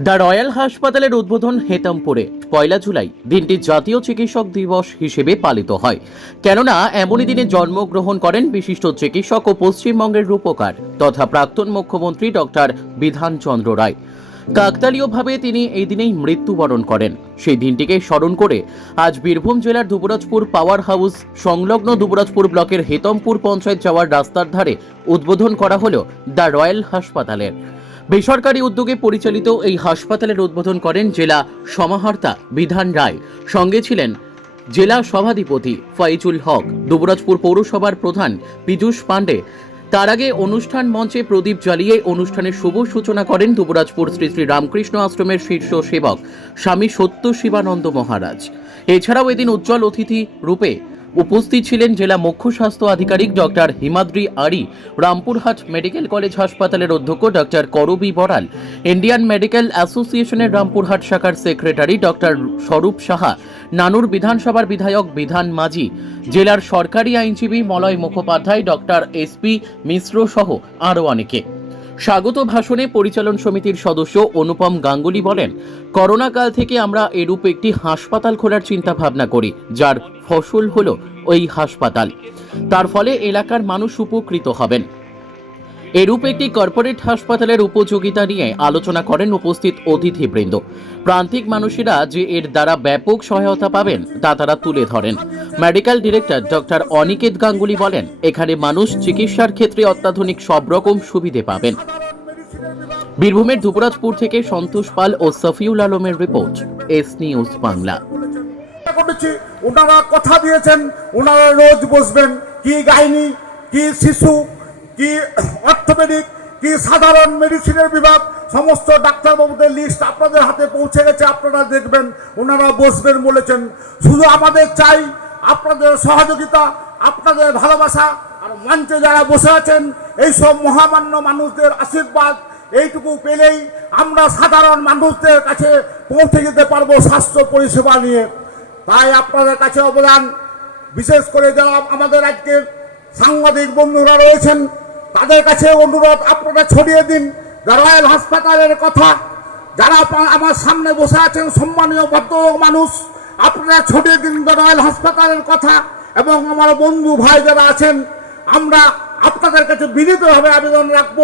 The royal হাসপাতালের উদ্বোধন হেতামপুরে। পয়লা জুলাই দিনটি জাতীয় চিকিৎসক দিবস হিসেবে পালিত হয়। কেননা, এমনই দিনে জন্মগ্রহণ করেন বিশিষ্ট চিকিৎসক ও পশ্চিমবঙ্গের রূপকার তথা প্রাক্তন মুখ্যমন্ত্রী ডক্টর বিধানচন্দ্র রায়। কাকতালীয়ভাবে তিনি এই দিনেই মৃত্যুবরণ করেন। সেই দিনটিকে স্মরণ করে আজ বীরভূম জেলার দুবরাজপুর পাওয়ার হাউস, সংলগ্ন দুবরাজপুর ব্লকের হেতমপুর পঞ্চায়েত যাওয়ার রাস্তার ধারে উদ্বোধন করা হলো দ্য রয়্যাল হাসপাতালের। বেসরকারি উদ্যোগে পরিচালিত এই হাসপাতালের উদ্বোধন করেন জেলা সমাহর্তা বিধান রায়। সঙ্গে ছিলেন জেলা সভাধিপতি ফাইজুল হক, দুবরাজপুর পৌরসভার প্রধান পীযূষ পাণ্ডে। তার আগে অনুষ্ঠান মঞ্চে প্রদীপ জ্বালিয়ে অনুষ্ঠানের শুভ সূচনা করেন দুবরাজপুর শ্রী শ্রী রামকৃষ্ণ আশ্রমের শীর্ষ সেবক স্বামী সত্য শিবানন্দ মহারাজ। এছাড়াও এদিন উজ্জ্বল অতিথি রূপে উপস্থিত ছিলেন জেলা মুখ্য স্বাস্থ্য আধিকারিক ডক্টর হিমাদ্রি আরি, রামপুরহাট মেডিকেল কলেজ হাসপাতালের অধ্যক্ষ ডক্টর করবি বড়াল ইন্ডিয়ান মেডিকেল অ্যাসোসিয়েশনের রামপুরহাট শাখার সেক্রেটারি ডক্টর স্বরূপ সাহা, নানুর বিধানসভার বিধায়ক বিধান মাঝি, জেলার সরকারি আইনজীবী মলয় মুখোপাধ্যায়, ডক্টর এসপি মিশ্র সহ আরও অনেকে। স্বাগত ভাষণে পরিচালন সমিতির সদস্য অনুপম গাঙ্গুলি বলেন, করোনা কাল থেকে আমরা এরূপ একটি হাসপাতাল খোলার চিন্তা ভাবনা করি, যার ফসল হলো ওই হাসপাতাল। তার ফলে এলাকার মানুষ উপকৃত হবেন। এরূপ একটি কর্পোরেট হাসপাতালের উপযোগিতা নিয়ে আলোচনা করেন উপস্থিত অতিথিবৃন্দ। প্রান্তিক মানুষেরা যে এর দ্বারা ব্যাপক সহায়তা পাবেন, তা তারা তুলে ধরেন। Medical director doctor Aniket Ganguly বলেন, এখানে মানুষ চিকিৎসার ক্ষেত্রে অত্যাধুনিক সব রকম সুবিধে পাবেন। বীরভূমের ধুপরাজপুর থেকে সন্তোষ পাল ও সফিউল আলমের রিপোর্ট, এস নিউজ বাংলা। ওনারা কথা দিয়েছেন, ওনারা রোজ বসবেন, কি গাইনি, কি শিশু কি অর্থোপেডিক, কি সাধারণ মেডিসিনের বিভাগ, সমস্ত ডাক্তারবাবুদের লিস্ট আপনাদের হাতে পৌঁছে গেছে, আপনারা দেখবেন, ওনারা বসবেন বলেছেন। শুধু আমাদের চাই, আপনাদের সহযোগিতা, আপনাদের ভালোবাসা, আর মঞ্চে যারা বসে আছেন, এইসব মহামান্য মানুষদের আশীর্বাদ, এইটুকু পেলেই আমরা সাধারণ মানুষদের কাছে পৌঁছে যেতে পারব স্বাস্থ্য পরিষেবা নিয়ে। তাই আপনাদের কাছে অবদান। বিশেষ করে যারা আমাদের আজকে সাংবাদিক বন্ধুরা রয়েছেন তাদের কাছে অনুরোধ, আপনারা ছড়িয়ে দিন। রয়্যাল হাসপাতালের কথা, যারা আমার সামনে বসে আছেন, সম্মানীয় ভদ্রলোক মানুষ, আপনারা ছড়িয়ে দিন রয়্যাল হাসপাতালের কথা এবং আমার বন্ধু ভাই যারা আছেন, আমরা আপনাদের কাছে বিনীতভাবে আবেদন রাখব।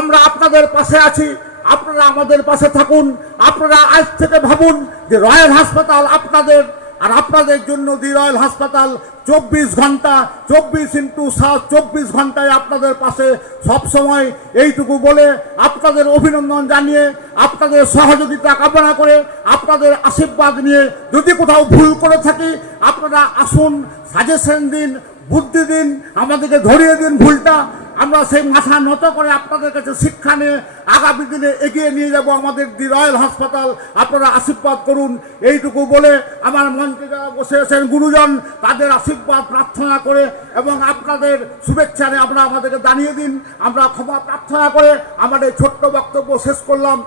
আমরা আপনাদের পাশে আছি, আপনারা আমাদের পাশে থাকুন। আপনারা আজ থেকে ভাবুন যে রয়্যাল হাসপাতাল আপনাদের, আর আপনাদের জন্য দি রয়্যাল হাসপাতাল চব্বিশ ঘণ্টা, চব্বিশ ইন্টু সাত, চব্বিশ ঘন্টায় আপনাদের পাশে সবসময় এইটুকু বলে আপনাদের অভিনন্দন জানিয়ে, আপনাদের সহযোগিতা কামনা করে, আপনাদের আশীর্বাদ নিয়ে যদি কোথাও ভুল করে থাকি, আপনারা আসুন সাজেশন দিন, বুদ্ধি দিন, আমাদেরকে ধরিয়ে দিন ভুলটা। আমরা সেই মাথা নত করে আপনাদের কাছে শিক্ষা নিয়ে আগামী দিনে এগিয়ে নিয়ে যাব আমাদের দি রয়্যাল হাসপাতাল। আপনারা আশীর্বাদ করুন। এইটুকু বলে আমার মঞ্চে যারা বসে আছেন গুরুজন, তাদের আশীর্বাদ প্রার্থনা করে এবং আপনাদের শুভেচ্ছা নিয়ে আমরা আমাদেরকে জানিয়ে দিন। আমরা ক্ষমা প্রার্থনা করে আমাদের ছোট্ট বক্তব্য শেষ করলাম।